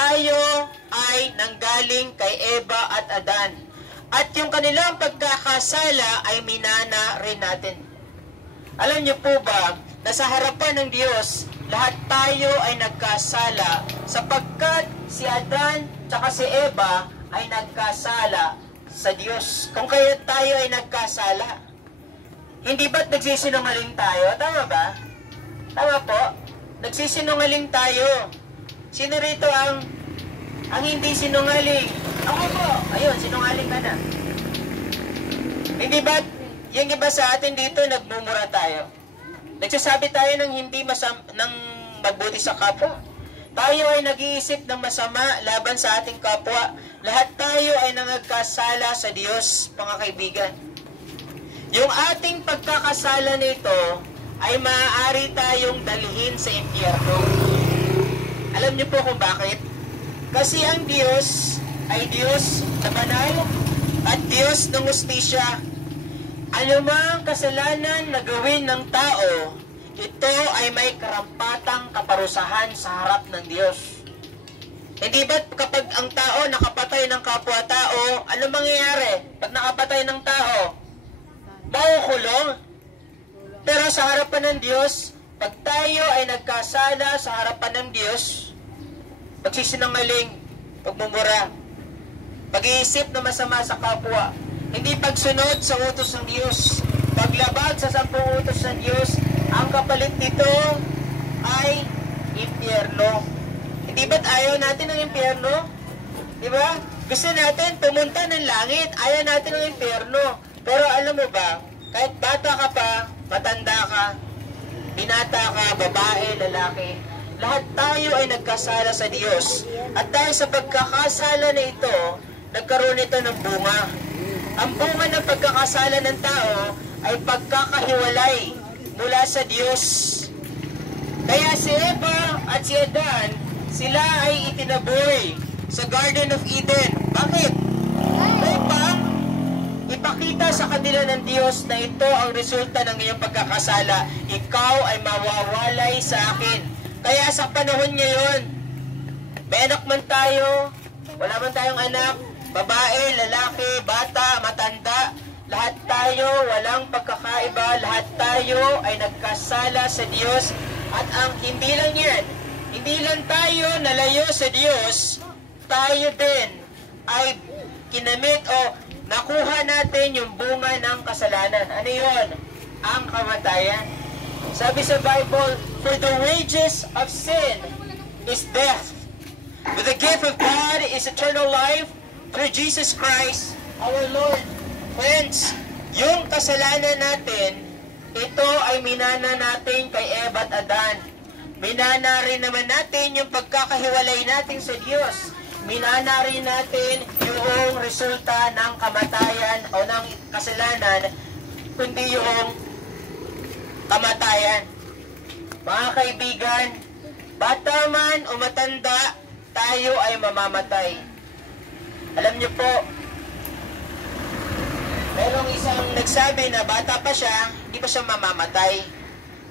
tayo ay nanggaling kay Eva at Adan. At yung kanilang pagkakasala ay minana rin natin. Alam niyo po ba, na sa harapan ng Diyos, lahat tayo ay nagkasala sapagkat si Adan at si Eva ay nagkasala sa Diyos. Kung kaya tayo ay nagkasala, hindi ba't nagsisinungaling tayo? Tama ba? Tama po? Nagsisinungaling tayo. Sino rito ang hindi sinungaling? Ako po. Ayun, sinungaling ka na. Hindi ba't yung iba sa atin dito nagmumura tayo? Nagsasabi tayo ng hindi ng mabuti sa kapwa. Tayo ay nag-iisip ng masama laban sa ating kapwa. Lahat tayo ay nangagkasala sa Diyos, mga kaibigan. Yung ating pagkakasala nito ay maaari tayong dalhin sa impyerno. Alam niyo po kung bakit? Kasi ang Diyos ay Diyos na banal at Diyos ng hustisya. Anumang kasalanan na gawin ng tao, ito ay may karampatang kaparusahan sa harap ng Diyos. Hindi ba't kapag ang tao nakapatay ng kapwa-tao, ano mangyayari? Pag nakapatay ng tao, maukulong. Pero sa harapan ng Diyos, pag tayo ay nagkasala sa harapan ng Diyos, pagsisinungaling, pagmumura, pag-iisip na masama sa kapwa, hindi pagsunod sa utos ng Diyos, paglabag sa 10 utos ng Diyos, ang kapalit nito ay impyerno. Hindi ba't ayaw natin ng impyerno? Di ba? Gusto natin pumunta ng langit, ayaw natin ng impyerno. Pero alam mo ba, kahit bata ka pa, matanda ka, binata ka, babae, lalaki, lahat tayo ay nagkasala sa Diyos. At dahil sa pagkakasala na ito, nagkaroon ito ng bunga. Ang bunga ng pagkakasala ng tao ay pagkakahiwalay mula sa Diyos. Kaya si Eva at si Adan, sila ay itinaboy sa Garden of Eden. Bakit? Upang ipakita sa kanila ng Diyos na ito ang resulta ng iyong pagkakasala. Ikaw ay mawawalay sa akin. Kaya sa panahon ngayon, may anak man tayo, wala man tayong anak, babae, lalaki, bata, matanda, lahat tayo walang pagkakaiba, lahat tayo ay nagkasala sa Diyos. At ang hindi lang yan, hindi lang tayo nalayo sa Diyos, tayo din ay kinamit o nakuha natin yung bunga ng kasalanan. Ano yun? Ang kamatayan. Sabi sa Bible, for the wages of sin is death, but the gift of God is eternal life through Jesus Christ our Lord. Friends, yung kasalanan natin, ito ay minana natin kay Eva at Adan. Minana rin naman natin yung pagkakahiwalay natin sa Diyos. Minana rin natin yung resulta ng kamatayan o ng kasalanan, kundi yung kamatayan. Mga kaibigan, bata man o matanda, tayo ay mamamatay. Alam niyo po, merong isang nagsabi na bata pa siya, hindi pa siya mamamatay.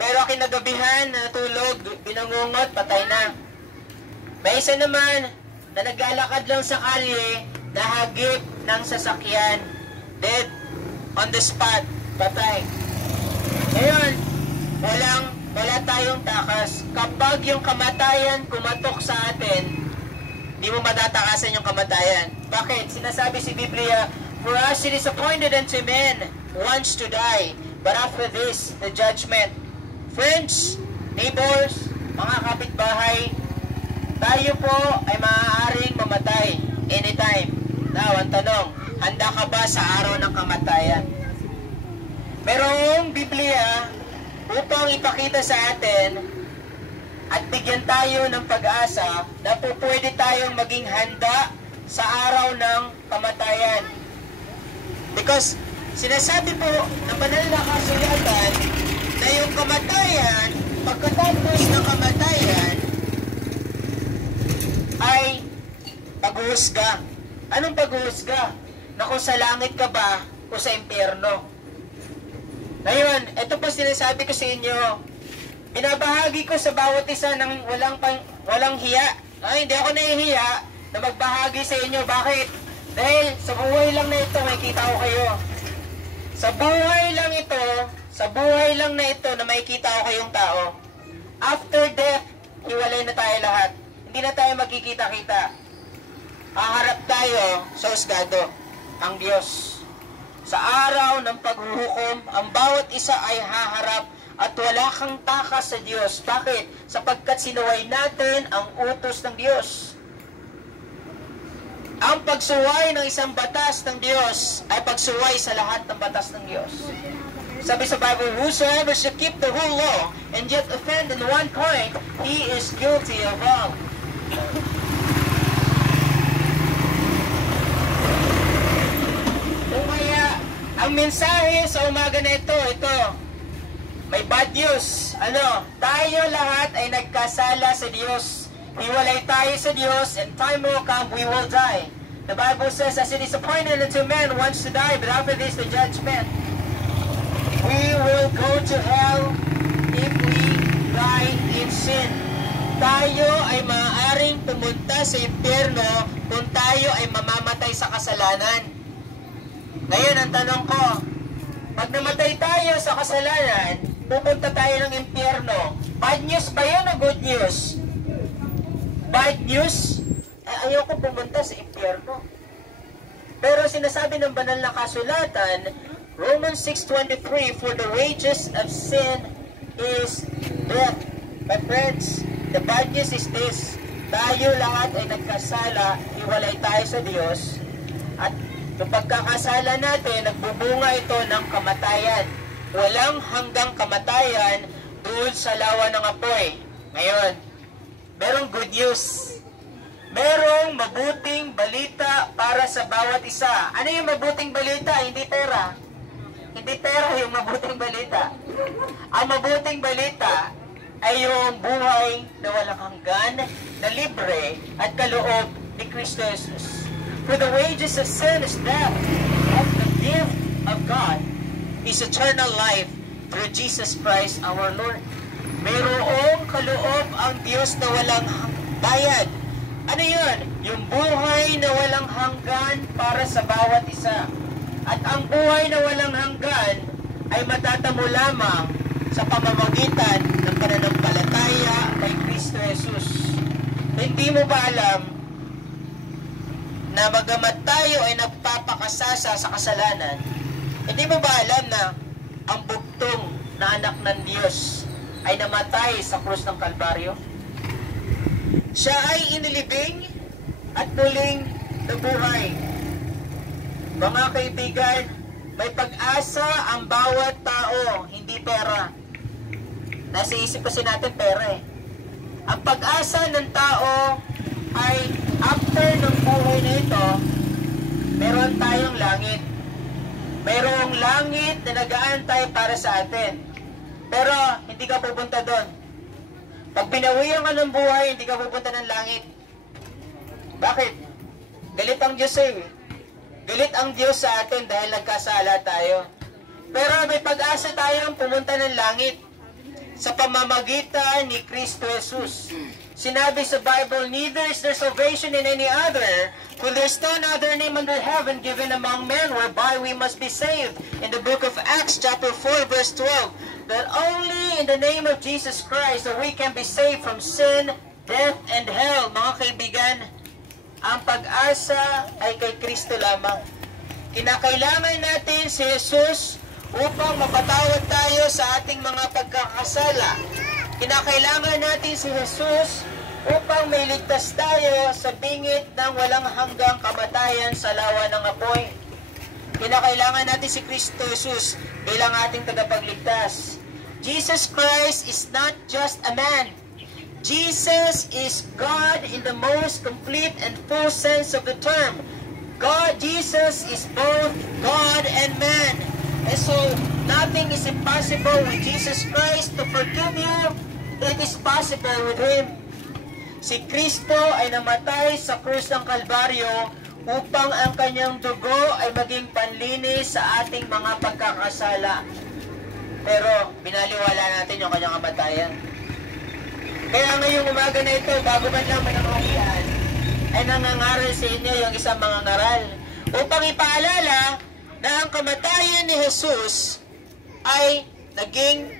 Pero kinagabihan, natulog, binangungot, patay na. May isa naman na naglalakad lang sa kalye, nahagip ng sasakyan, dead, on the spot, patay. Ngayon, wala tayong takas. Kapag yung kamatayan kumatok sa atin, di mo matatakasan yung kamatayan. Bakit? Sinasabi si Biblia, for us it is appointed unto men once to die, but after this, the judgment. Friends, neighbors, mga kapitbahay, tayo po ay maaaring mamatay anytime. Now, ang tanong, handa ka ba sa araw ng kamatayan? Merong Biblia upang ipakita sa atin at bigyan tayo ng pag-asa na po pwede tayong maging handa sa araw ng kamatayan. Because sinasabi po ng banal na kasulatan na yung kamatayan, pagkatapos ng kamatayan, ay paghuhusga. Anong paghuhusga? Na kung sa langit ka ba o sa impyerno. Ngayon, ito po sinasabi ko sa inyo, binabahagi ko sa bawat isa ng walang hiya Ay, hindi ako nahihiya na magbahagi sa inyo. Bakit? Dahil sa buhay lang na ito, makikita ko kayo. Sa buhay lang na ito na makikita ko kayong tao. After death, hiwalay na tayo lahat. Hindi na tayo magkikita-kita. Haharap tayo sa husgado, ang Diyos. Sa araw ng paghuhukom, ang bawat isa ay haharap at wala kang takas sa Diyos. Bakit? Sapagkat sinuway natin ang utos ng Diyos. Ang pagsuway ng isang batas ng Diyos ay pagsuway sa lahat ng batas ng Diyos. Sabi sa Bible, whosoever shall keep the whole law and yet offend in one point, he is guilty of all. Kung kaya, ang mensahe sa umaga na ito, may bad news. Tayo lahat ay nagkasala sa Diyos. Hiwalay tayo sa Diyos, and time will come, we will die. The Bible says, as it is appointed unto man once to die, but after this the judgment. We will go to hell if we die in sin. Tayo ay maaaring pumunta sa impyerno kung tayo ay mamamatay sa kasalanan. Ngayon, ang tanong ko, pag namatay tayo sa kasalanan, pupunta tayo ng impyerno. Bad news ba yun o good news? Bad news? Ayoko pumunta sa impyerno. Pero sinasabi ng banal na kasulatan, Romans 6:23, for the wages of sin is death. But friends, the bad news is this, tayo lahat ay nagkasala, hiwalay tayo sa Diyos, at yung pagkakasala natin, nagbubunga ito ng kamatayan. Walang hanggang kamatayan doon sa lawa ng apoy. Ngayon, merong good news. Merong mabuting balita para sa bawat isa. Ano yung mabuting balita? Hindi pera. Hindi pera yung mabuting balita. Ang mabuting balita ay yung buhay na walang hanggan, na libre at kaloob ni Kristo Jesus. For the wages of sin is death, but the gift of God is eternal life through Jesus Christ our Lord. Mayroong kaloob ang Diyos na walang bayad. Ano yun? Yung buhay na walang hanggan para sa bawat isa. At ang buhay na walang hanggan ay matatamo lamang sa pamamagitan ng pananampalataya kay Kristo Jesus. Hindi mo ba alam na bagamat tayo ay nagpapakasasa sa kasalanan, hindi mo ba alam na ang bugtong na anak ng Diyos ay namatay sa krus ng Kalbaryo? Siya ay inilibing at muling nabuhay. Mga kaibigan, may pag-asa ang bawat tao, hindi pera. Nasa isip kasi natin pera eh. Ang pag-asa ng tao ay after ng buhay na ito, meron tayong langit. Mayroong langit na nag-aantay para sa atin. Pero hindi ka pupunta doon. Pag pinawihan ka ng buhay, hindi ka pupunta ng langit. Bakit? Galit ang Diyos eh. Galit ang Diyos sa atin dahil nagkasala tayo. Pero may pag-asa tayong pumunta ng langit sa pamamagitan ni Kristo Jesus. Sinabi sa Bible, neither is there salvation in any other, for there's none other name under heaven given among men whereby we must be saved. In the book of Acts chapter 4 verse 12, that only in the name of Jesus Christ that we can be saved from sin, death, and hell. Mga kaibigan, ang pag-asa ay kay Kristo lamang. Kinakailangan natin si Jesus upang mapatawad tayo sa ating mga pagkakasala. Kinakailangan natin si Jesus upang may ligtas tayo sa bingit ng walang hanggang kamatayan sa lawa ng apoy. Kinakailangan natin si Kristo Jesus bilang ating tagapagligtas. Jesus Christ is not just a man. Jesus is God in the most complete and full sense of the term. Jesus is both God and man. And so, nothing is impossible with Jesus Christ to forgive you. It is possible with Him. Si Kristo ay namatay sa krus ng Kalbaryo upang ang kanyang dugo ay maging panlinis sa ating mga pagkakasala. Pero, binaliwala natin yung kanyang kamatayan. Kaya ngayong umaga na ito, bago man lang mananguhian, ay nangangaral sa inyo yung isang mga ngaral upang ipaalala na ang kamatayan ni Jesus ay naging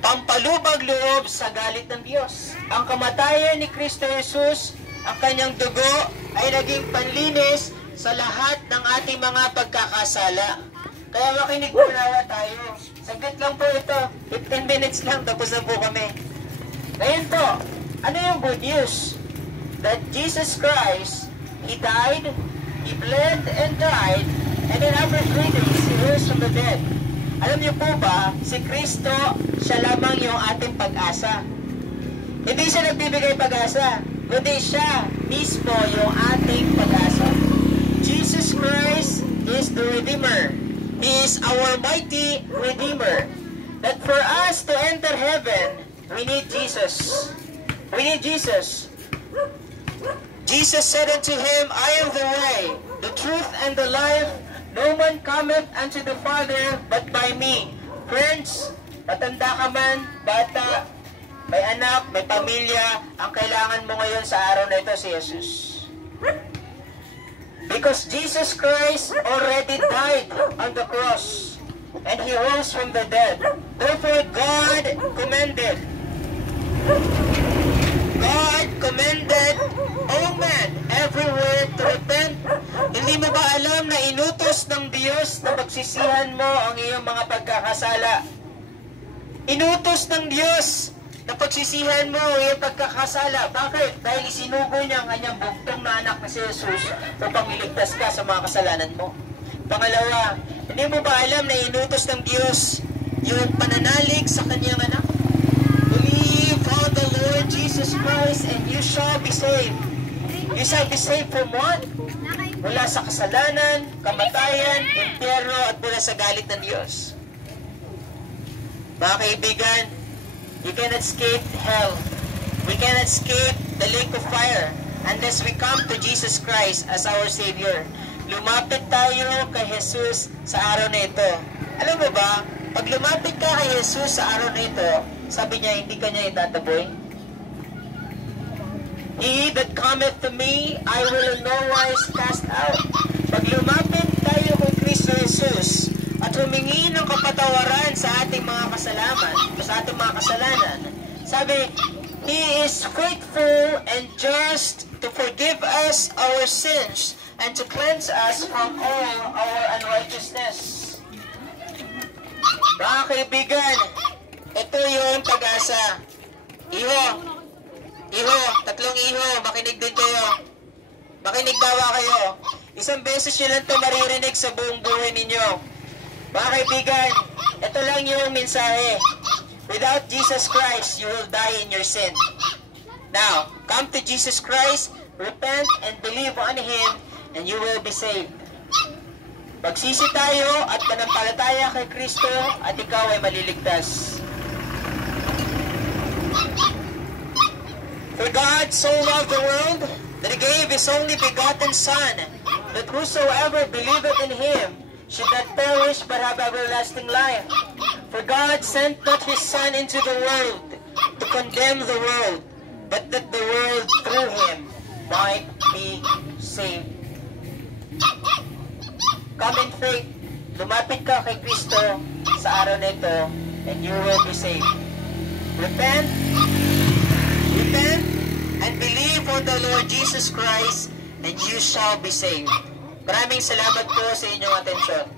pampalubag loob sa galit ng Diyos. Ang kamatayan ni Kristo Jesus, ang kanyang dugo, ay naging panlinis sa lahat ng ating mga pagkakasala. Kaya makinig po nawa tayo. Saglit lang po ito. 15 minutes lang, tapos na po kami. Ngayon po, ano yung good news? That Jesus Christ, He died, He bled and died, and then after 3 days, He rose from the dead. Alam niyo po ba, si Kristo, siya lamang yung ating pag-asa. Hindi siya nagbibigay pag-asa, kundi siya mismo yung ating pag-asa. Jesus Christ is the Redeemer. He is our mighty Redeemer. That for us to enter heaven, we need Jesus. We need Jesus. Jesus said unto him, I am the way, the truth, and the life. No man cometh unto the Father but by me. Friends, matanda ka man, bata, may anak, may pamilya, ang kailangan mo ngayon sa araw na ito si Jesus. Because Jesus Christ already died on the cross and He rose from the dead. Therefore, God commended all men everywhere to repent. Hindi mo ba alam na inutos ng Diyos na magsisihan mo ang iyong mga pagkakasala? Inutos ng Diyos na pagsisihan mo ang iyong pagkakasala. Bakit? Dahil isinugo niya ang kanyang bugtong na anak na si Jesus upang iligtas ka sa mga kasalanan mo. Pangalawa, hindi mo ba alam na inutos ng Diyos yung pananalig sa kanyang anak? Believe on the Lord Jesus Christ and you shall be saved. You shall be saved from what? Mula sa kasalanan, kamatayan, impyerno, at mula sa galit ng Diyos. Mga kaibigan, you cannot escape hell. We cannot escape the lake of fire unless we come to Jesus Christ as our Savior. Lumapit tayo kay Jesus sa araw na ito. Alam mo ba, pag lumapit ka kay Jesus sa araw na ito, sabi niya, hindi ka niya itataboy. He that cometh to me, I will in no wise cast out. Pag lumapit tayo kay Kristo Jesus at humingi ng kapatawaran sa ating mga kasalanan, sabi, He is faithful and just to forgive us our sins and to cleanse us from all our unrighteousness. Mga kaibigan, ito yung pag-asa. Iho, tatlong iho, makinig din kayo. Makinig dawa kayo. Isang beses nyo lang ito maririnig sa buong buhay ninyo. Mga kaibigan, ito lang yung mensahe. Without Jesus Christ, you will die in your sin. Now, come to Jesus Christ, repent and believe on Him, and you will be saved. Magsisi tayo at manampalataya kay Kristo at ikaw ay maliligtas. For God so loved the world that He gave His only begotten Son, that whosoever believeth in Him should not perish but have everlasting life. For God sent not His Son into the world to condemn the world, but that the world through Him might be saved. Come in faith, lumapit ka kay Kristo sa araw na ito, and you will be saved. Repent, and believe on the Lord Jesus Christ, and you shall be saved. Maraming salamat po sa inyong atensyon.